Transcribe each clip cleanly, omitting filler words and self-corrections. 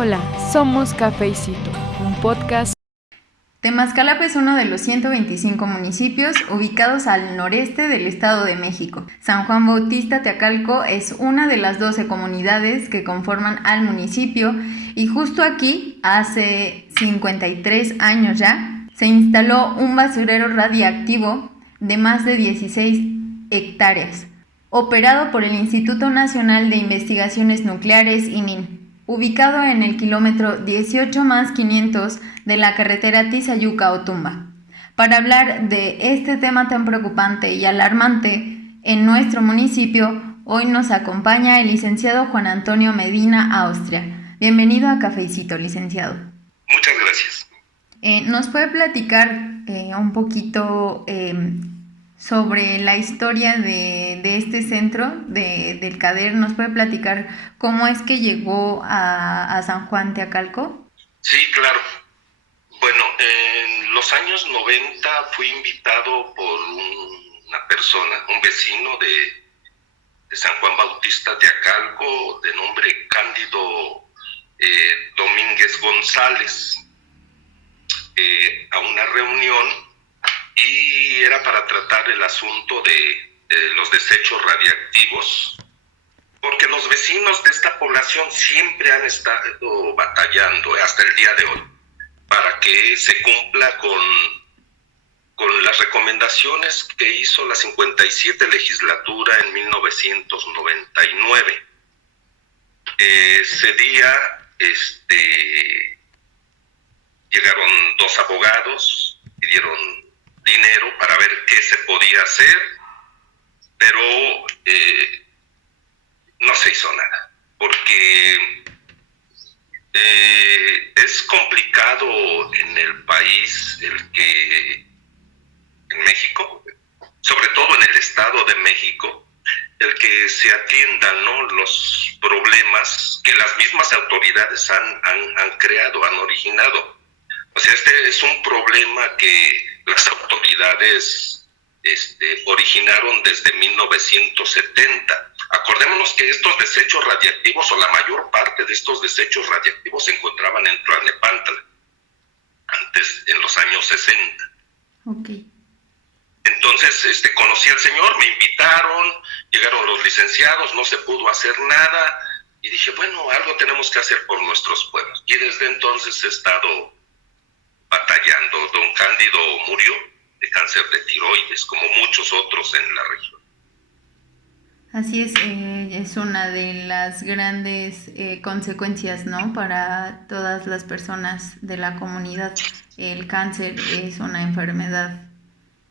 Hola, somos Cafecito, un podcast. Temazcalapa es uno de los 125 municipios ubicados al noreste del Estado de México. San Juan Bautista Teacalco es una de las 12 comunidades que conforman al municipio y justo aquí, hace 53 años ya, se instaló un basurero radiactivo de más de 16 hectáreas, operado por el Instituto Nacional de Investigaciones Nucleares ININ, ubicado en el kilómetro 18+500 de la carretera Tizayuca-Otumba. Para hablar de este tema tan preocupante y alarmante en nuestro municipio, hoy nos acompaña el licenciado Juan Antonio Medina Austria. Bienvenido a Cafecito, licenciado. Muchas gracias. ¿Nos puede platicar un poquito sobre la historia de este centro del CADER? ¿Nos puede platicar cómo es que llegó a San Juan Teacalco? Sí, claro. Bueno, en los años 90 fui invitado por una persona, un vecino de San Juan Bautista Teacalco, de nombre Cándido Domínguez González, a una reunión, y era para tratar el asunto de los desechos radiactivos, porque los vecinos de esta población siempre han estado batallando hasta el día de hoy para que se cumpla con las recomendaciones que hizo la 57 legislatura en 1999. Ese día llegaron dos abogados, pidieron dinero para ver qué se podía hacer, pero no se hizo nada, porque es complicado en el país en México, sobre todo en el Estado de México, el que se atiendan, ¿no?, los problemas que las mismas autoridades han creado, han originado. O sea, este es un problema que las autoridades originaron desde 1970. Acordémonos que estos desechos radiactivos, o la mayor parte de estos desechos radiactivos, se encontraban en Tlalnepantla, antes, en los años 60. Okay. Entonces, conocí al señor, me invitaron, llegaron los licenciados, no se pudo hacer nada, y dije, bueno, algo tenemos que hacer por nuestros pueblos. Y desde entonces he estado batallando. Don Cándido murió de cáncer de tiroides, como muchos otros en la región. Así es una de las grandes consecuencias, ¿no?, para todas las personas de la comunidad. El cáncer es una enfermedad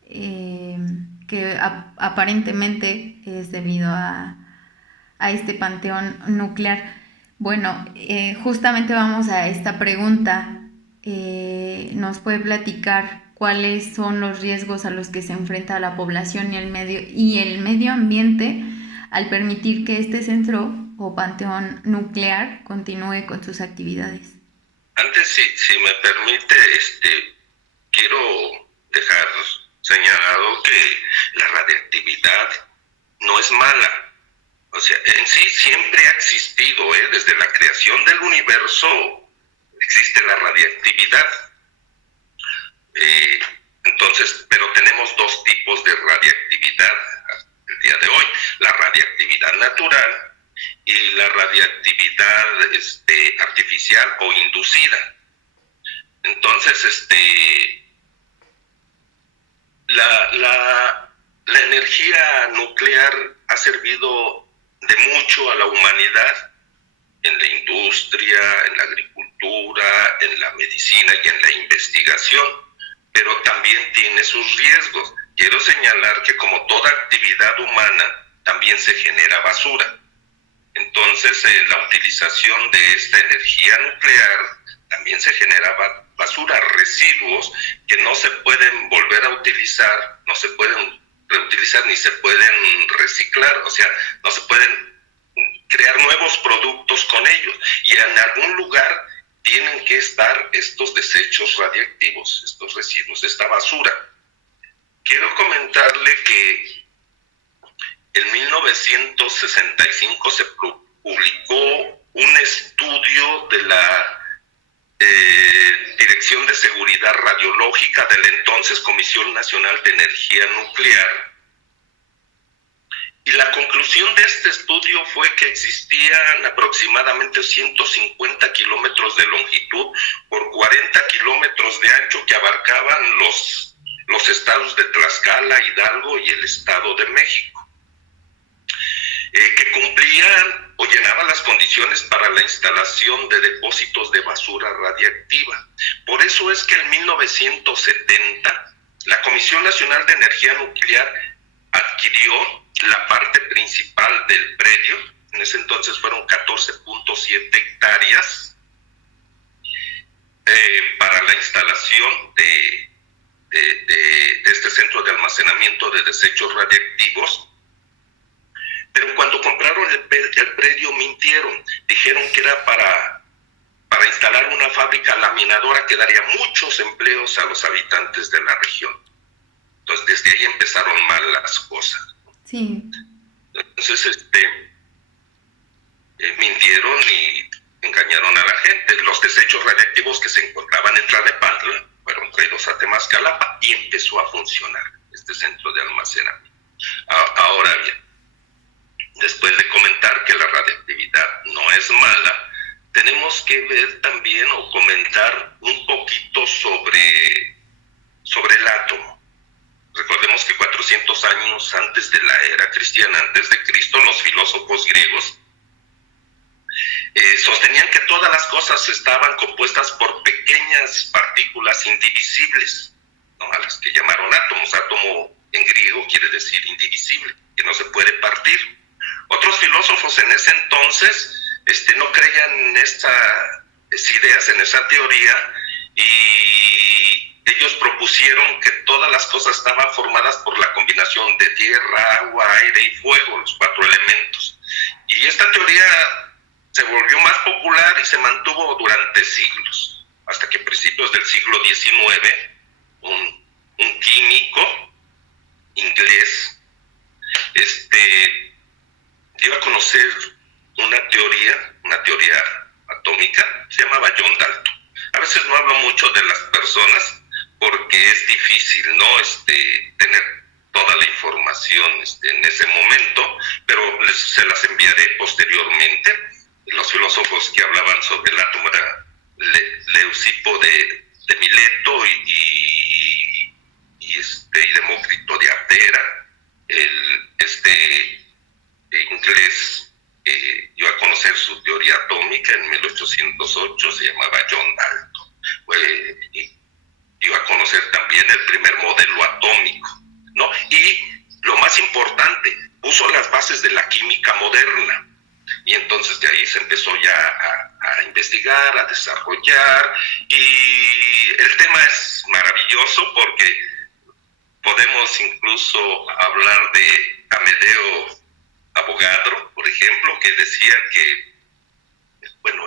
que aparentemente es debido a este panteón nuclear. Bueno, justamente vamos a esta pregunta. ¿Nos puede platicar cuáles son los riesgos a los que se enfrenta la población y el medio ambiente al permitir que este centro o panteón nuclear continúe con sus actividades? Antes, si me permite, quiero dejar señalado que la radiactividad no es mala. O sea, en sí siempre ha existido, desde la creación del universo existe la radiactividad. Entonces, pero tenemos dos tipos de radiactividad el día de hoy: la radiactividad natural y la radiactividad artificial o inducida. Entonces, la energía nuclear ha servido de mucho a la humanidad en la industria, en la agricultura, en la medicina y en la investigación, pero también tiene sus riesgos. Quiero señalar que, como toda actividad humana, también se genera basura. Entonces, la utilización de esta energía nuclear también se genera basura, residuos que no se pueden volver a utilizar, no se pueden reutilizar ni se pueden reciclar, o sea, no se pueden crear nuevos productos con ellos, y en algún lugar tienen que estar estos desechos radiactivos, estos residuos, esta basura. Quiero comentarle que en 1965 se publicó un estudio de la Dirección de Seguridad Radiológica de la entonces Comisión Nacional de Energía Nuclear. Y la conclusión de este estudio fue que existían aproximadamente 150 kilómetros de longitud por 40 kilómetros de ancho que abarcaban los estados de Tlaxcala, Hidalgo y el Estado de México, que cumplían o llenaban las condiciones para la instalación de depósitos de basura radiactiva. Por eso es que en 1970 la Comisión Nacional de Energía Nuclear adquirió la parte principal del predio. En ese entonces fueron 14.7 hectáreas para la instalación de este centro de almacenamiento de desechos radiactivos. Pero cuando compraron el predio mintieron, dijeron que era para instalar una fábrica laminadora que daría muchos empleos a los habitantes de la región. Entonces desde ahí empezaron mal las cosas. Sí. Entonces mintieron y engañaron a la gente. Los desechos radiactivos que se encontraban en Tlalnepantla fueron traídos a Temascalapa y empezó a funcionar este centro de almacenamiento. Ahora bien, después de comentar que la radiactividad no es mala, tenemos que ver también o comentar un poquito sobre el átomo. Recordemos que 400 años antes de la era cristiana, antes de Cristo, los filósofos griegos sostenían que todas las cosas estaban compuestas por pequeñas partículas indivisibles, ¿no? A las que llamaron átomos. Átomo en griego quiere decir indivisible, que no se puede partir. Otros filósofos en ese entonces no creían en estas ideas, en esa teoría, y ellos propusieron que todas las cosas estaban formadas por la combinación de tierra, agua, aire y fuego, los 4 elementos. Y esta teoría se volvió más popular y se mantuvo durante siglos, hasta que a principios del siglo XIX, un químico inglés dio a conocer una teoría atómica, se llamaba John Dalton. A veces no hablo mucho de las personas porque es difícil, ¿no? Tener toda la información en ese momento, pero se las enviaré posteriormente. Los filósofos que hablaban sobre el átomo era Leucipo de Mileto y Demócrito de Abdera. Inglés dio a conocer su teoría atómica en 1808, se llamaba John Dalton. Dio a conocer también el primer modelo atómico, ¿no? Y lo más importante, puso las bases de la química moderna. Y entonces de ahí se empezó ya a investigar, a desarrollar, y el tema es maravilloso porque podemos incluso hablar de Amedeo Avogadro, por ejemplo, que decía que,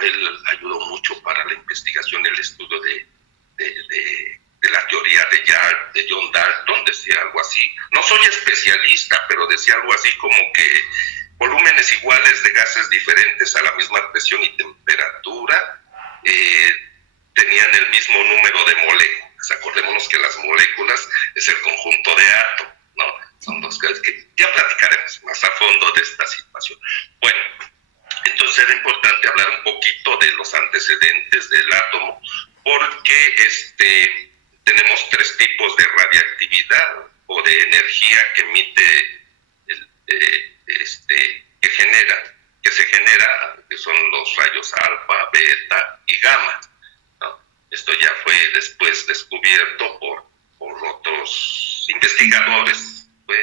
él ayudó mucho para la investigación, el estudio de la teoría de John Dalton. Decía algo así, no soy especialista, pero decía algo así como que volúmenes iguales de gases diferentes a la misma presión y temperatura tenían el mismo número de moléculas. Acordémonos que las moléculas es el conjunto de átomos, ¿no? Son dos cosas que ya platicaremos más a fondo de esta situación. Bueno, entonces era importante hablar un poquito de los antecedentes del átomo, porque tenemos 3 tipos de radiactividad o de energía que emite que se genera, que son los rayos alfa, beta y gamma, ¿no? Esto ya fue después descubierto por otros investigadores. Fue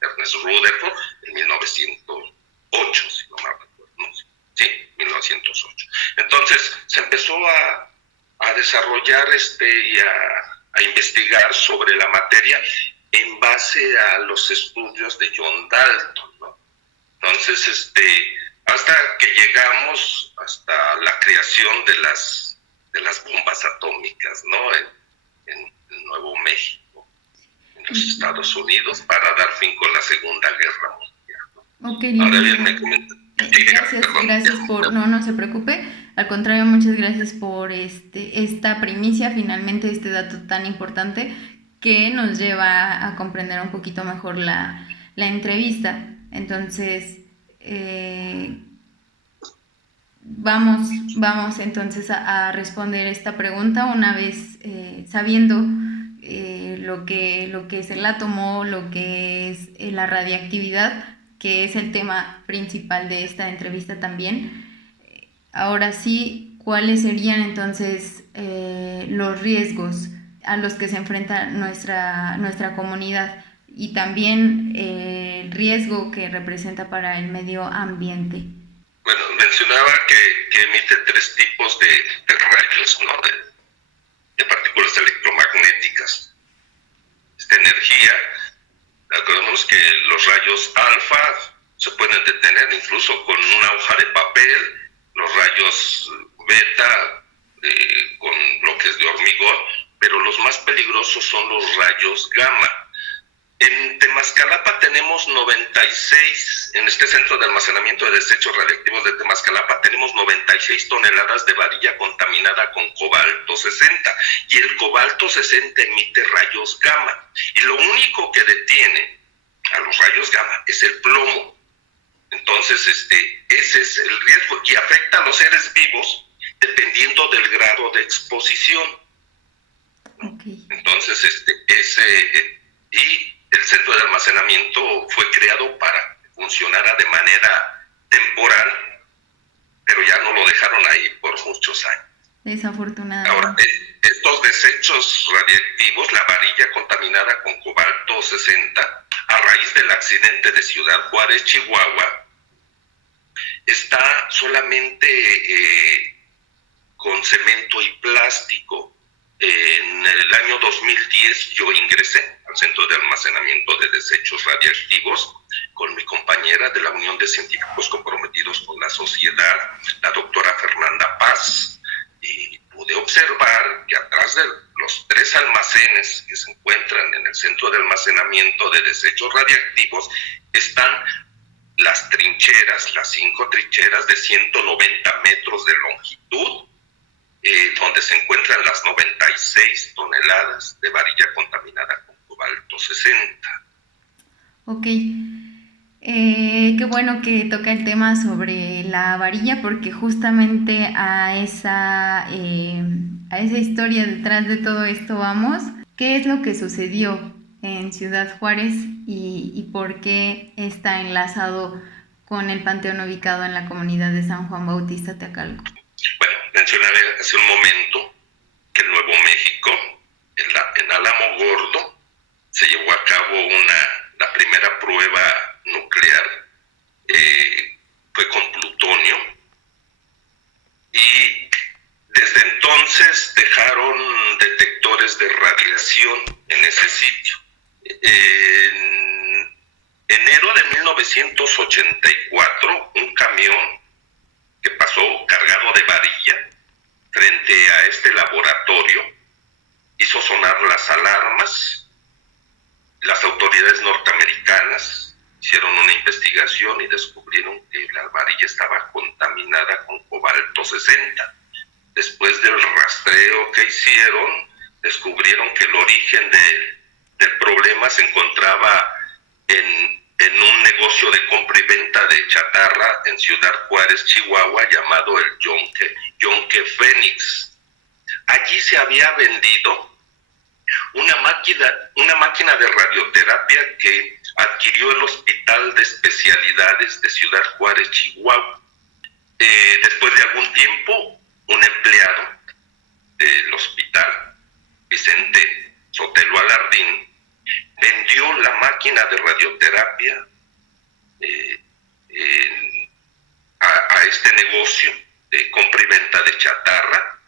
Ernest Rutherford, en 1908, si no mal recuerdo. No, sí, 1908. Entonces se empezó a desarrollar y a investigar sobre la materia en base a los estudios de John Dalton, ¿no? Entonces, hasta que llegamos hasta la creación de las bombas atómicas, ¿no? En Nuevo México, en los Estados Unidos, para dar fin con la Segunda Guerra Mundial, ¿no? Okay, ahora bien, me comentan. Sí, Gracias, perdón. gracias por, no se preocupe, al contrario, muchas gracias por esta primicia, finalmente este dato tan importante que nos lleva a comprender un poquito mejor la entrevista. Entonces, vamos entonces a responder esta pregunta una vez sabiendo lo que es el átomo, lo que es la radiactividad, que es el tema principal de esta entrevista también. Ahora sí, ¿cuáles serían entonces los riesgos a los que se enfrenta nuestra comunidad y también el riesgo que representa para el medio ambiente? Bueno, mencionaba que emite 3 tipos de rayos, ¿no? De partículas electromagnéticas. Esta energía, acordémonos que los rayos alfa se pueden detener incluso con una hoja de papel, los rayos beta con bloques de hormigón, pero los más peligrosos son los rayos gamma. En Temascalapa tenemos 96, en este centro de almacenamiento de desechos radiactivos de Temascalapa tenemos 96 toneladas de varilla contaminada con cobalto 60 y el cobalto 60 emite rayos gamma y lo único que detiene a los rayos gamma es el plomo. Entonces ese es el riesgo y afecta a los seres vivos dependiendo del grado de exposición. Okay. Entonces y el centro de almacenamiento fue creado para que funcionara de manera temporal, pero ya no lo dejaron ahí por muchos años. Desafortunadamente. Ahora, estos desechos radiactivos, la varilla contaminada con cobalto 60, a raíz del accidente de Ciudad Juárez, Chihuahua, está solamente con cemento y plástico. En el año 2010 yo ingresé al Centro de Almacenamiento de Desechos Radiactivos con mi compañera de la Unión de Científicos Comprometidos con la Sociedad, la doctora Fernanda Paz, y pude observar que atrás de los 3 almacenes que se encuentran en el Centro de Almacenamiento de Desechos Radiactivos están las trincheras, las 5 trincheras de 190 metros de longitud, donde se encuentran las 96 toneladas de varilla contaminada con cobalto 60. Ok, qué bueno que toca el tema sobre la varilla porque justamente a esa historia detrás de todo esto vamos. ¿Qué es lo que sucedió en Ciudad Juárez y por qué está enlazado con el panteón ubicado en la comunidad de San Juan Bautista Teacalco? Bueno, mencionaré hace un momento que en Nuevo México, en Álamo Gordo, se llevó a cabo la primera prueba nuclear, fue con plutonio, y desde entonces dejaron detectores de radiación en ese sitio. En enero de 1984, un camión que pasó cargado de varilla frente a este laboratorio hizo sonar las alarmas. Las autoridades norteamericanas hicieron una investigación y descubrieron que la varilla estaba contaminada con cobalto 60. Después del rastreo que hicieron, descubrieron que el origen del problema se encontraba en un negocio de compra y venta de chatarra en Ciudad Juárez, Chihuahua, llamado el Yonke Fénix. Allí se había vendido una máquina de radioterapia que adquirió el Hospital de Especialidades de Ciudad Juárez, Chihuahua. Después de algún tiempo, un empleado del hospital, Vicente Sotelo Alardín, vendió la máquina de radioterapia a este negocio de compra y venta de chatarra,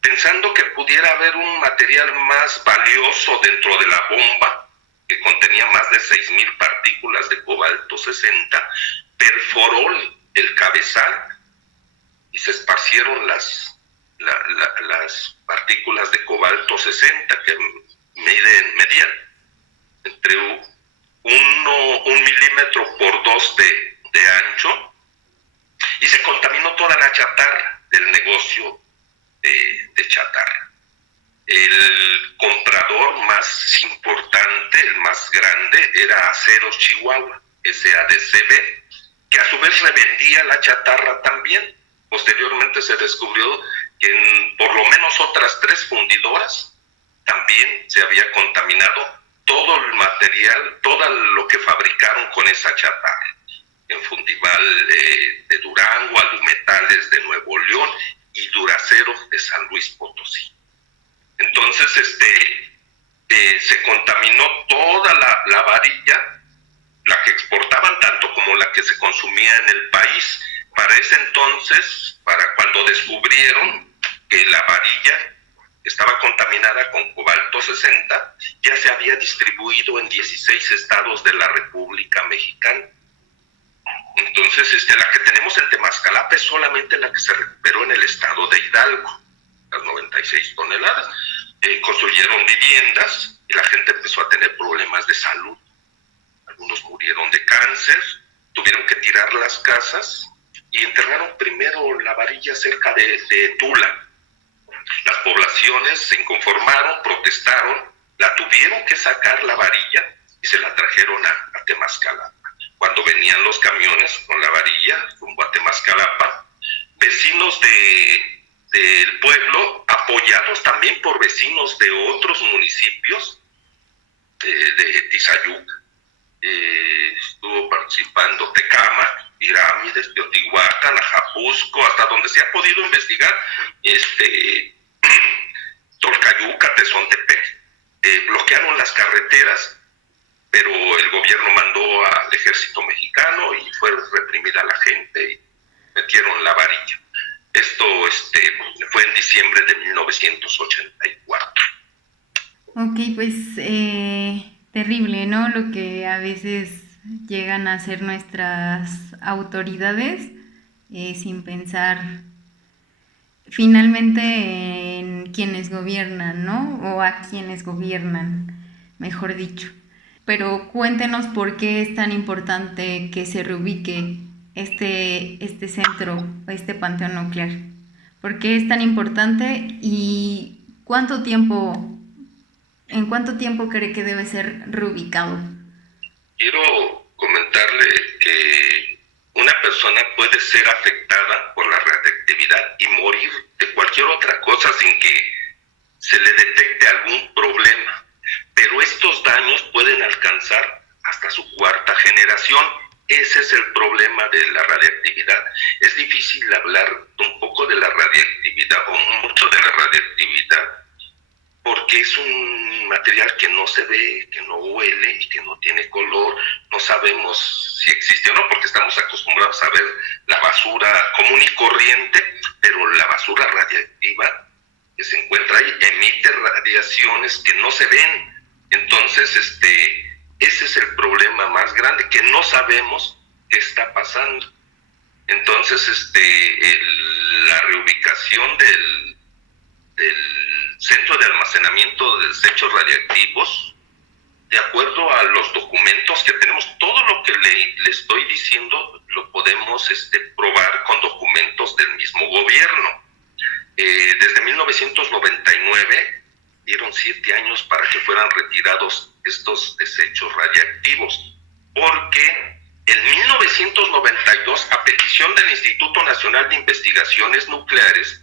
pensando que pudiera haber un material más valioso dentro de la bomba, que contenía más de 6,000 partículas de cobalto 60, perforó el cabezal y se esparcieron las partículas de cobalto 60 que medían entre 1 milímetro por 2 de ancho y se contaminó toda la chatarra del negocio de chatarra. El comprador más importante, el más grande, era Aceros Chihuahua, SADCB, que a su vez revendía la chatarra también. Posteriormente se descubrió que en por lo menos otras 3 fundidoras también se había contaminado todo el material, todo lo que fabricaron con esa chatarra. En Fundival de Durango, Alumetales de Nuevo León y Duracero de San Luis Potosí. Entonces, se contaminó toda la varilla, la que exportaban tanto como la que se consumía en el país. Para ese entonces, para cuando descubrieron que la varilla estaba contaminada con cobalto 60, ya se había distribuido en 16 estados de la República Mexicana. Entonces, la que tenemos en Temascalapa es solamente la que se recuperó en el estado de Hidalgo, las 96 toneladas. Construyeron viviendas y la gente empezó a tener problemas de salud. Algunos murieron de cáncer, tuvieron que tirar las casas y enterraron primero la varilla cerca de Tula. Las poblaciones se inconformaron, protestaron, la tuvieron que sacar la varilla y se la trajeron a Temascalapa. Cuando venían los camiones con la varilla rumbo a Temascalapa, vecinos del pueblo, apoyados también por vecinos de otros municipios de Tizayuca, estuvo participando Tecámac, Pirámides, Teotihuacán, Ajapusco, hasta donde se ha podido investigar, Tolcayuca, Tezontepec, bloquearon las carreteras, pero el gobierno mandó al ejército mexicano y fue reprimida la gente y metieron la varilla. Esto fue en diciembre de 1984. Ok, pues terrible, ¿no? Lo que a veces llegan a hacer nuestras autoridades sin pensar finalmente en quienes gobiernan, ¿no? O a quienes gobiernan, mejor dicho. Pero cuéntenos por qué es tan importante que se reubique este centro, este panteón nuclear. ¿Por qué es tan importante y en cuánto tiempo cree que debe ser reubicado? Quiero comentarle que una persona puede ser afectada por la radiactividad y morir de cualquier otra cosa sin que se le detecte algún problema, pero estos daños pueden alcanzar hasta su 4ª generación. Ese es el problema de la radiactividad. Es difícil hablar un poco de la radiactividad o mucho de la radiactividad porque es un material que no se ve, que no huele y que no tiene color. No sabemos si existe o no porque estamos acostumbrados a ver la basura común y corriente, pero la basura radiactiva que se encuentra ahí emite radiaciones que no se ven. Entonces, ese es el problema más grande, que no sabemos qué está pasando. Entonces, la reubicación del centro de almacenamiento de desechos radiactivos, de acuerdo a los documentos que tenemos, todo lo que le estoy diciendo lo podemos probar con documentos del mismo gobierno. Desde 1999 dieron 7 años para que fueran retirados estos desechos radiactivos, porque en 1992, a petición del Instituto Nacional de Investigaciones Nucleares,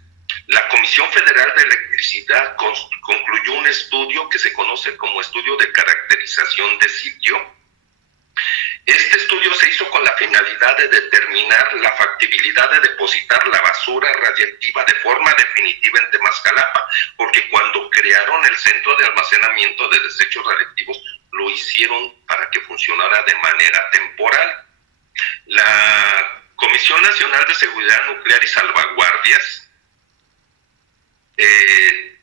la Comisión Federal de Electricidad concluyó un estudio que se conoce como estudio de caracterización de sitio. Este estudio se hizo con la finalidad de determinar la factibilidad de depositar la basura radiactiva de forma definitiva en Temascalapa, porque cuando crearon el centro de almacenamiento de desechos radiactivos lo hicieron para que funcionara de manera temporal. La Comisión Nacional de Seguridad Nuclear y Salvaguardias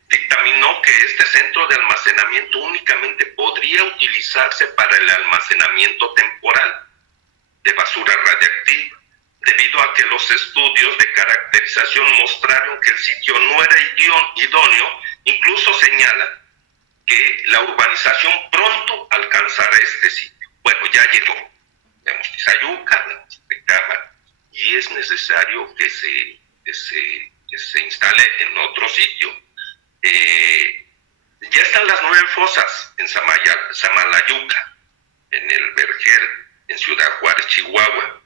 dictaminó que este centro de almacenamiento únicamente podría utilizarse para el almacenamiento temporal de basura radiactiva, debido a que los estudios de caracterización mostraron que el sitio no era idóneo. Incluso señala que la urbanización pronto alcanzará este sitio. Bueno, ya llegó. Vemos Tizayuca, vemos Tecámac, y es necesario que se instale en otro sitio. Ya están las 9 fosas en Samalayuca, en el Vergel, en Ciudad Juárez, Chihuahua.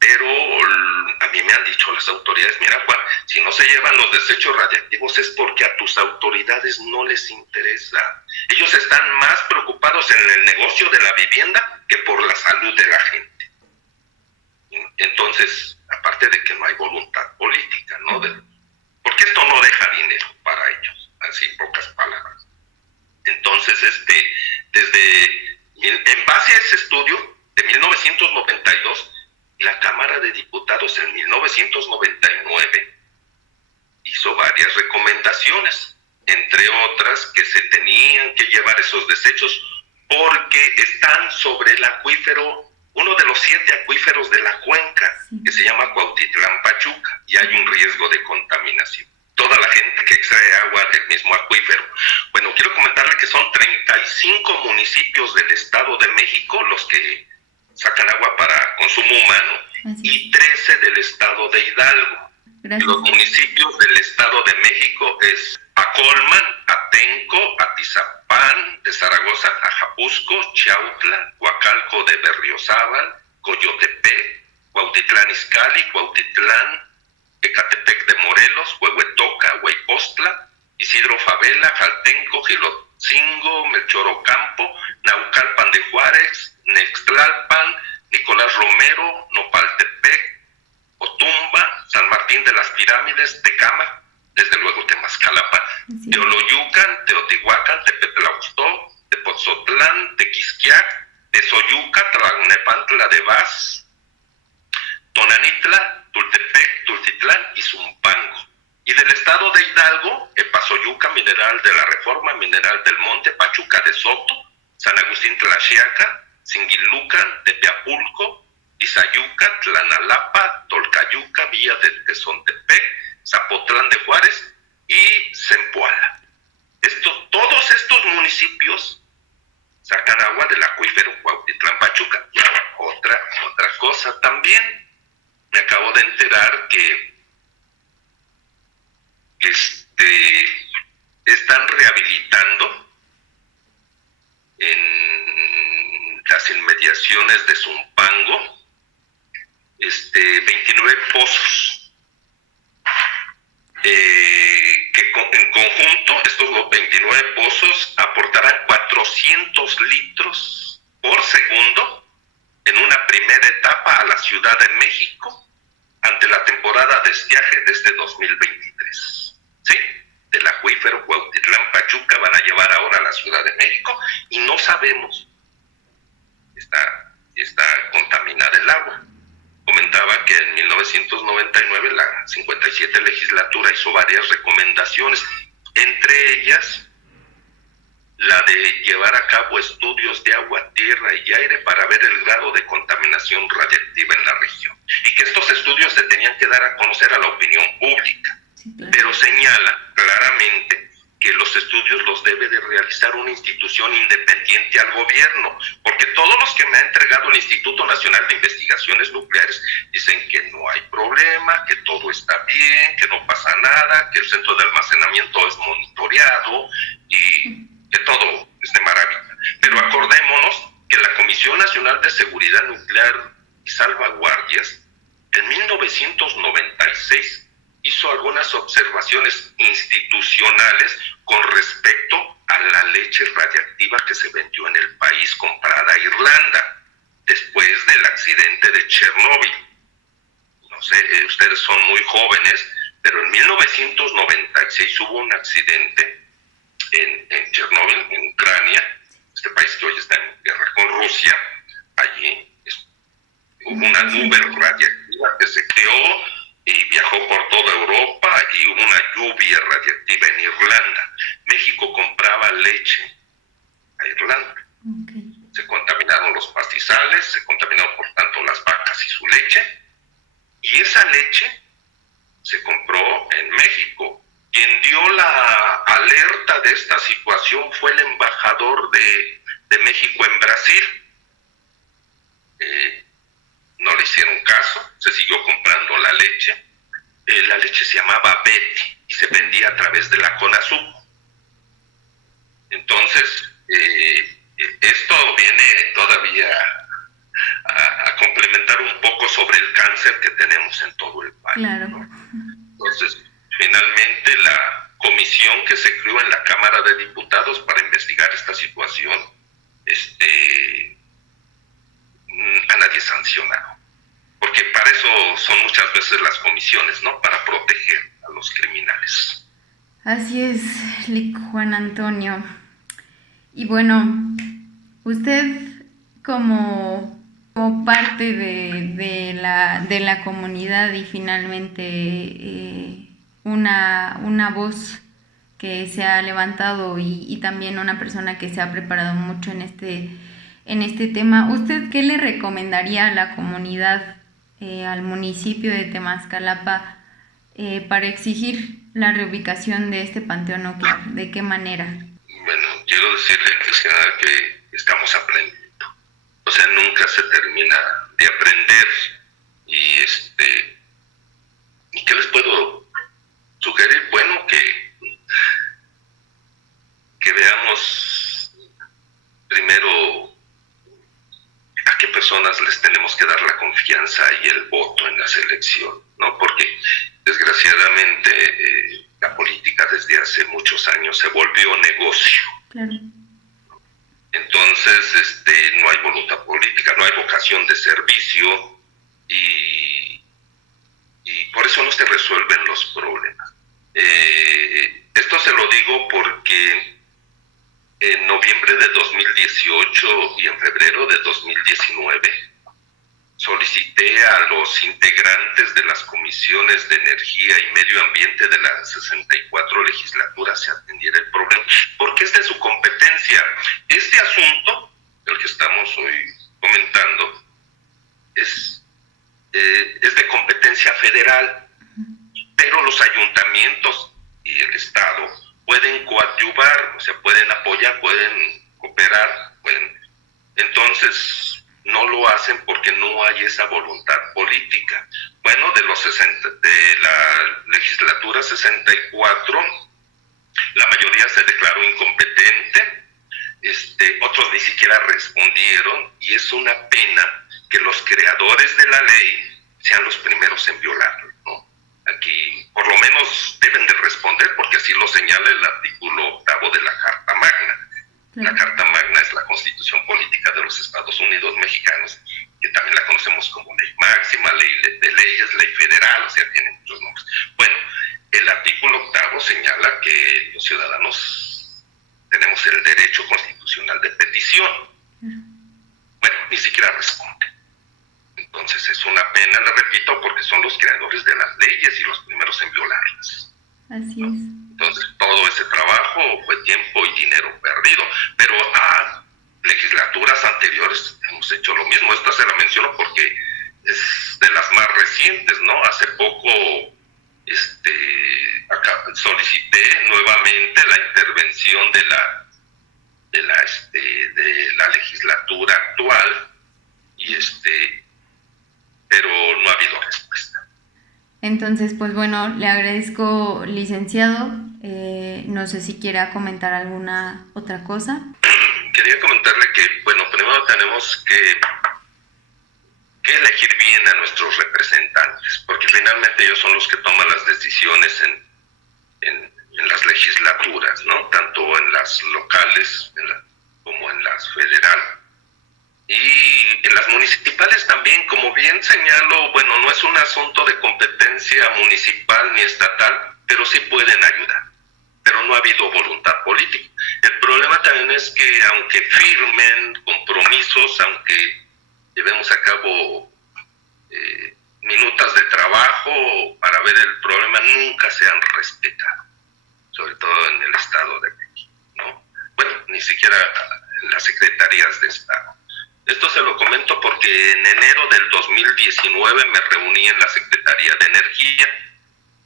Pero a mí me han dicho las autoridades, mira Juan, si no se llevan los desechos radiactivos es porque a tus autoridades no les interesa. Ellos están más preocupados en el negocio de la vivienda que por la salud de la gente. Entonces, aparte de que no hay voluntad política, ¿no? Porque esto no deja dinero para ellos, así en pocas palabras. Entonces, en base a ese estudio de 1992, la Cámara de Diputados en 1999 hizo varias recomendaciones, entre otras que se tenían que llevar esos desechos porque están sobre el acuífero, uno de los 7 acuíferos de la cuenca, que se llama Cuautitlán Pachuca, y hay un riesgo de contaminación. Toda la gente que extrae agua del mismo acuífero. Bueno, quiero comentarle que son 35 municipios del Estado de México los que sacan agua para consumo humano y 13 del Estado de Hidalgo. Gracias. Los municipios del Estado de México es Acolman, Atenco, Atizapán de Zaragoza, Ajapusco, Chiautla, Huacalco de Berriozábal, Coyotepec, Cuautitlán Izcalli, Cuautitlán, Ecatepec de Morelos, Huehuetoca, Hueypostla, Isidro Favela, Jaltenco, Gilotzingo, Melchor Ocampo, Naucalpan de Juárez, Nextlalpan, Nicolás Romero, Nopaltepec, Otumba, San Martín de las Pirámides, Tecámac, desde luego Temazcalapa, sí. Teoloyucan, Teotihuacán, Tepetlauxtó, Tepotzotlán, Tequisquiac, Tezoyuca, Tlalnepantla de Vaz, Tonanitla, Tultepec, Tultitlán y Zumpango. Y del estado de Hidalgo, Epazoyuca, Mineral de la Reforma, Mineral del Monte, Pachuca de Soto, San Agustín Tlaxiaca, Singilucan, Tepeapulco, Izayuca, Tlanalapa, Tolcayuca, Villa de Tezontepec, Zapotlán de Juárez y Zempoala. Todos estos municipios sacan agua del acuífero Cuautitlán Pachuca. Y otra cosa también, me acabo de enterar que están rehabilitando en las inmediaciones de Zumpango 29 pozos que en conjunto estos 29 pozos aportarán 400 litros por segundo en una primera etapa a la Ciudad de México ante la temporada de estiaje desde 2023. ¿Sí? Del acuífero Cuautitlán Pachuca van a llevar ahora a la Ciudad de México y no sabemos si está contaminada el agua. Comentaba que en 1999 la 57 legislatura hizo varias recomendaciones, entre ellas la de llevar a cabo estudios de agua, tierra y aire para ver el grado de contaminación radiactiva en la región. Y que estos estudios se tenían que dar a conocer a la opinión pública. Sí, claro. Pero señala claramente que los estudios los debe de realizar una institución independiente al gobierno, porque todos los que me ha entregado el Instituto Nacional de Investigaciones Nucleares dicen que no hay problema, que todo está bien, que no pasa nada, que el centro de almacenamiento es monitoreado y que todo es de maravilla. Pero acordémonos que la Comisión Nacional de Seguridad Nuclear y Salvaguardias en 1996 hizo algunas observaciones institucionales con respecto a la leche radiactiva que se vendió en el país comprada a Irlanda después del accidente de Chernóbil. No sé, ustedes son muy jóvenes, pero en 1996 hubo un accidente en Chernóbil, en Ucrania, este país que hoy está en guerra con Rusia. Allí hubo una nube radiactiva que se creó y viajó por toda Europa y hubo una lluvia radiactiva en Irlanda. México compraba leche a Irlanda. Okay. Se contaminaron los pastizales, se contaminaron por tanto las vacas y su leche, y esa leche se compró en México. Quien dio la alerta de esta situación fue el embajador de México en Brasil. No le hicieron caso, se siguió comprando la leche. La leche se llamaba Betty y se vendía a través de la Conasupo. Entonces, esto viene todavía a complementar un poco sobre el cáncer que tenemos en todo el país. Claro. ¿No? Entonces, finalmente la comisión que se creó en la Cámara de Diputados para investigar esta situación, a nadie sancionado. Porque para eso son muchas veces las comisiones, ¿no? Para proteger a los criminales. Así es, Juan Antonio. Y bueno, usted como parte de la comunidad y finalmente una voz que se ha levantado y también una persona que se ha preparado mucho en este tema, ¿usted qué le recomendaría a la comunidad, al municipio de Temascalapa, para exigir la reubicación de este panteón nuclear? ¿De qué manera? Bueno, quiero decirle que estamos aprendiendo. O sea, nunca se termina de aprender. ¿Y qué les puedo sugerir? Bueno, que veamos primero a qué personas les tenemos que dar la confianza y el voto en la selección, ¿no? Porque desgraciadamente la política desde hace muchos años se volvió negocio. Claro. Entonces, no hay voluntad política, no hay vocación de servicio y por eso no se resuelven los problemas. Esto se lo digo porque en noviembre de 2018 y en febrero de 2019 solicité a los integrantes de las comisiones de energía y medio ambiente de las 64 legislaturas se atendiera el problema, porque es de su competencia. Este asunto, el que estamos hoy comentando, es de competencia federal, pero los ayuntamientos y el Estado pueden coadyuvar, o sea, pueden apoyar, pueden cooperar, entonces no lo hacen porque no hay esa voluntad política. Bueno, de la legislatura 64, la mayoría se declaró incompetente, otros ni siquiera respondieron, y es una pena que los creadores de la ley sean los primeros en violarlo, ¿no? Aquí, por lo menos, deben de responder, porque así lo señala el artículo 8 de la Carta Magna. La Carta Magna es la Constitución Política de los Estados Unidos Mexicanos, que también la conocemos como ley máxima, ley de leyes, ley federal, o sea, tiene muchos nombres. Bueno, el artículo 8 señala que los ciudadanos tenemos el derecho constitucional de petición. Bueno, ni siquiera responde. Entonces es una pena, le repito, porque son los creadores de las leyes y los primeros en violarlas. Así es. Entonces todo ese trabajo fue tiempo y dinero perdido, pero a legislaturas anteriores hemos hecho lo mismo. Esta se la menciono porque es de las más recientes, ¿no? Hace poco acá solicité nuevamente la intervención de la legislatura actual y pero no ha habido respuesta. Entonces, pues bueno, le agradezco, licenciado. No sé si quiera comentar alguna otra cosa. Quería comentarle que, bueno, primero tenemos que elegir bien a nuestros representantes, porque finalmente ellos son los que toman las decisiones en las legislaturas, ¿no? Tanto en las locales como en las federales. Y en las municipales también, como bien señalo, bueno, no es un asunto de competencia municipal ni estatal, pero sí pueden ayudar. Pero no ha habido voluntad política. El problema también es que aunque firmen compromisos, aunque llevemos a cabo minutas de trabajo para ver el problema, nunca se han respetado, sobre todo en el Estado de México, ¿no? Bueno, ni siquiera en las secretarías de Estado. Esto se lo comento porque en enero del 2019 me reuní en la Secretaría de Energía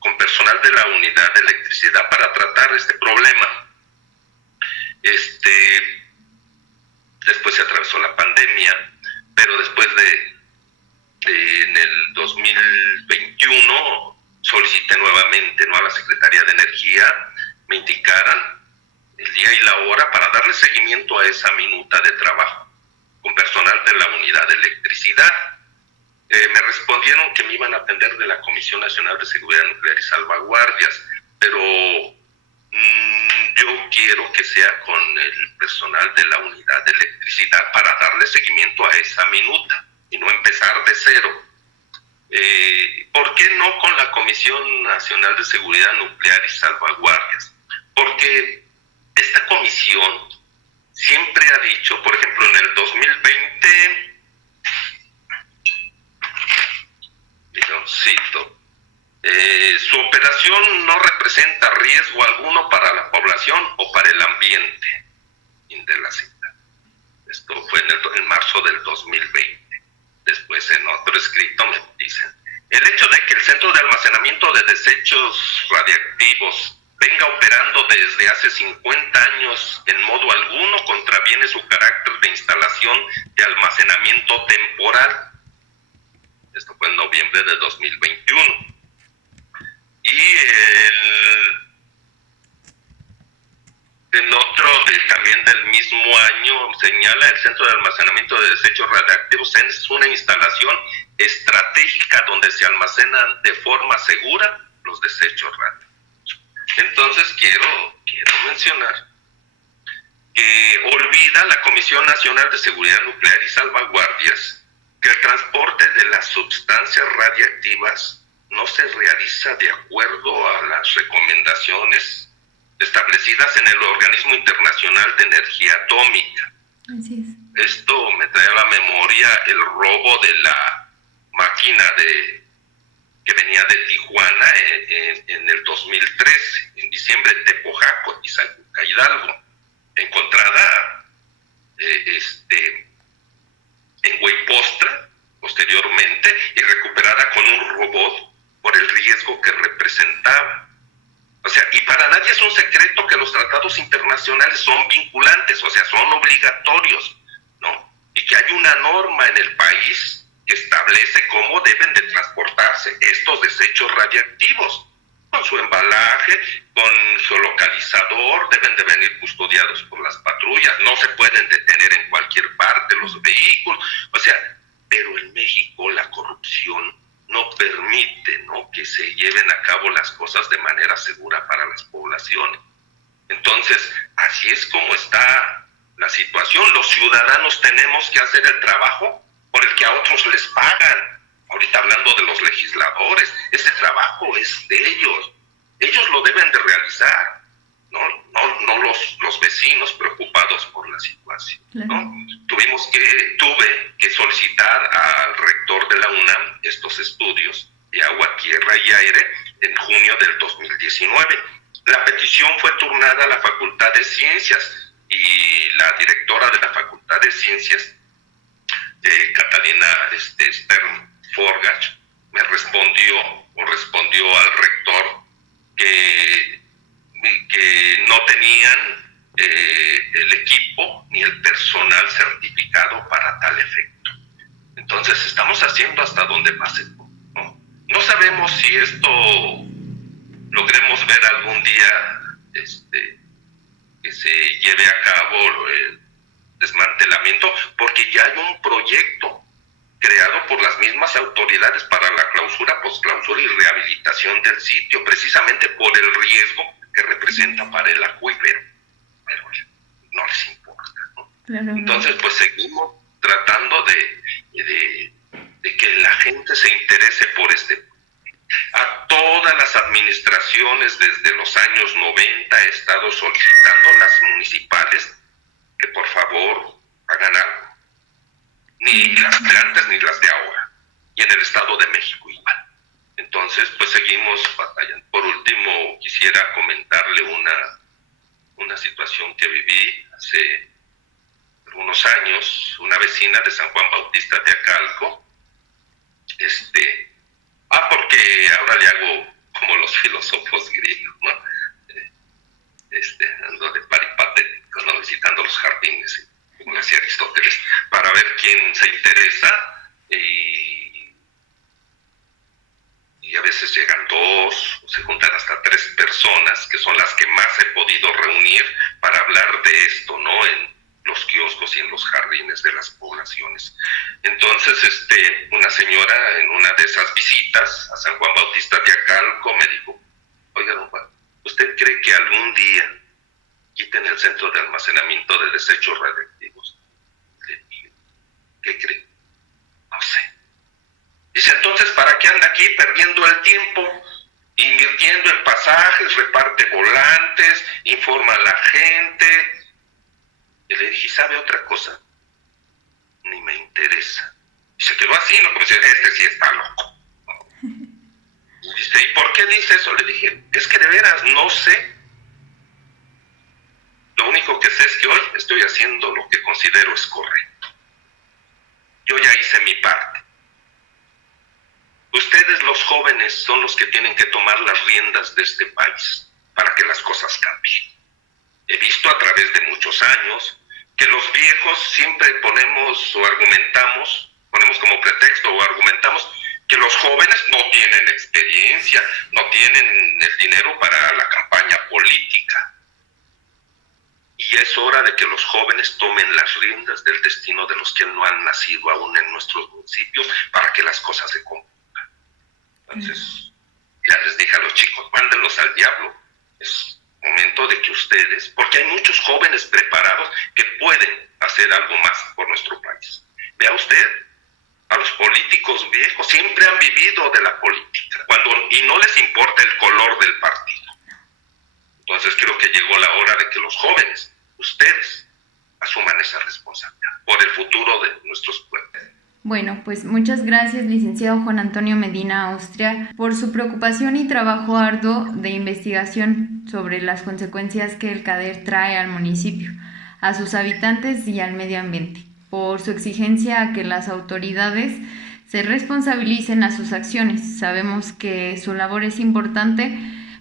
con personal de la Unidad de Electricidad para tratar este problema. Después se atravesó la pandemia, pero después de En el 2021 solicité nuevamente, ¿no?, a la Secretaría de Energía me indicaran el día y la hora para darle seguimiento a esa minuta de trabajo con personal de la unidad de electricidad. Me respondieron que me iban a atender de la Comisión Nacional de Seguridad Nuclear y Salvaguardias, pero yo quiero que sea con el personal de la unidad de electricidad para darle seguimiento a esa minuta y no empezar de cero. ¿Por qué no con la Comisión Nacional de Seguridad Nuclear y Salvaguardias? Porque esta comisión siempre ha dicho, por ejemplo, en el 2020, cito, su operación no representa riesgo alguno para la población o para el ambiente. De la cita. Esto fue en marzo del 2020. Después, en otro escrito me dicen: el hecho de que el Centro de Almacenamiento de Desechos Radiactivos venga operando desde hace 50 años en modo alguno contraviene su carácter de instalación de almacenamiento temporal. Esto fue en noviembre de 2021. Y en otro también del mismo año señala: el Centro de Almacenamiento de Desechos Radiactivos es una instalación estratégica donde se almacenan de forma segura los desechos radiactivos. Entonces quiero mencionar que olvida la Comisión Nacional de Seguridad Nuclear y Salvaguardias que el transporte de las sustancias radiactivas no se realiza de acuerdo a las recomendaciones establecidas en el Organismo Internacional de Energía Atómica. Así es. Esto me trae a la memoria el robo de la máquina que venía de Tijuana en el 2013, en diciembre, en Tepojaco, Hidalgo, encontrada en Hueypostra posteriormente y recuperada con un robot por el riesgo que representaba. O sea, y para nadie es un secreto que los tratados internacionales son vinculantes, o sea, son obligatorios, ¿no? Y que hay una norma en el país que establece cómo deben de transportarse estos desechos radiactivos, con su embalaje, con su localizador, deben de venir custodiados por las patrullas, no se pueden detener en cualquier parte los vehículos, o sea, pero en México la corrupción no permite, ¿no?, que se lleven a cabo las cosas de manera segura para las poblaciones. Entonces, así es como está la situación. Los ciudadanos tenemos que hacer el trabajo por el que a otros les pagan. Ahorita hablando de los legisladores, ese trabajo es de ellos. Ellos lo deben de realizar, no los vecinos preocupados por la situación, ¿no? Tuve que solicitar al rector de la UNAM estos estudios de agua, tierra y aire en junio del 2019. La petición fue turnada a la Facultad de Ciencias y la directora de la Facultad de Ciencias, Catalina Stern-Forgach, me respondió al rector que no tenían el equipo ni el personal certificado para tal efecto. Entonces estamos haciendo hasta donde pase, ¿no? No sabemos si esto logremos ver algún día que se lleve a cabo el desmantelamiento, porque ya hay un proyecto creado por las mismas autoridades para la clausura, posclausura y rehabilitación del sitio, precisamente por el riesgo que representa para el acuífero, pero no les importa, ¿no? Claro. Entonces, pues seguimos tratando de que la gente se interese por A todas las administraciones desde los años 90 he estado solicitando a las municipales que por favor hagan algo. Ni las de antes ni las de ahora. Y en el Estado de México igual. Entonces, pues seguimos batallando. Por último, quisiera comentarle una situación que viví hace algunos años. Una vecina de San Juan Bautista de Acalco, porque ahora le hago como los filósofos griegos, ¿no? Ando de paripatético, ¿no?, visitando los jardines, como decía Aristóteles, para ver quién se interesa, y y a veces llegan 2, o se juntan hasta 3 personas, que son las que más he podido reunir para hablar de esto, ¿no? En los kioscos y en los jardines de las poblaciones. Entonces, una señora en una de esas visitas a San Juan Bautista de Acalco me dijo: oiga, don Juan, ¿usted cree que algún día quiten el centro de almacenamiento de desechos radiactivos? Le dije: ¿qué cree? No sé. Dice: entonces, ¿para qué anda aquí perdiendo el tiempo? Invirtiendo en pasajes, reparte volantes, informa a la gente. Y le dije: ¿sabe otra cosa? Ni me interesa. Y se quedó así, ¿no? Como dice, sí está loco. Y dice: ¿y por qué dice eso? Le dije: es que de veras no sé. Lo único que sé es que hoy estoy haciendo lo que considero es correcto. Yo ya hice mi parte. Ustedes, los jóvenes, son los que tienen que tomar las riendas de este país para que las cosas cambien. He visto a través de muchos años que los viejos siempre ponemos como pretexto o argumentamos que los jóvenes no tienen experiencia, no tienen el dinero para la campaña política. Y es hora de que los jóvenes tomen las riendas del destino de los que no han nacido aún en nuestros municipios para que las cosas se compongan. Entonces, ya les dije a los chicos: mándenlos al diablo. Es momento de que ustedes, porque hay muchos jóvenes preparados que pueden hacer algo más por nuestro país. Vea usted, a los políticos viejos siempre han vivido de la política, y no les importa el color del partido. Entonces creo que llegó la hora de que los jóvenes, ustedes, asuman esa responsabilidad por el futuro de nuestros pueblos. Bueno, pues muchas gracias, licenciado Juan Antonio Medina Austria, por su preocupación y trabajo arduo de investigación sobre las consecuencias que el CADER trae al municipio, a sus habitantes y al medio ambiente, por su exigencia a que las autoridades se responsabilicen a sus acciones. Sabemos que su labor es importante,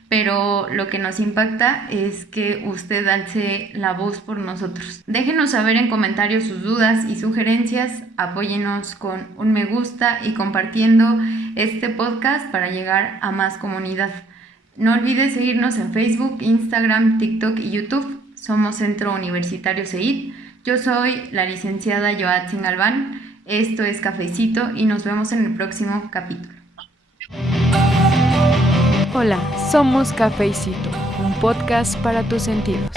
pero lo que nos impacta es que usted alce la voz por nosotros. Déjenos saber en comentarios sus dudas y sugerencias, apóyenos con un me gusta y compartiendo este podcast para llegar a más comunidad. No olvides seguirnos en Facebook, Instagram, TikTok y YouTube. Somos Centro Universitario CEIT. Yo soy la licenciada Yoatzin Galván. Esto es Cafecito y nos vemos en el próximo capítulo. Hola, somos Cafecito, un podcast para tus sentidos.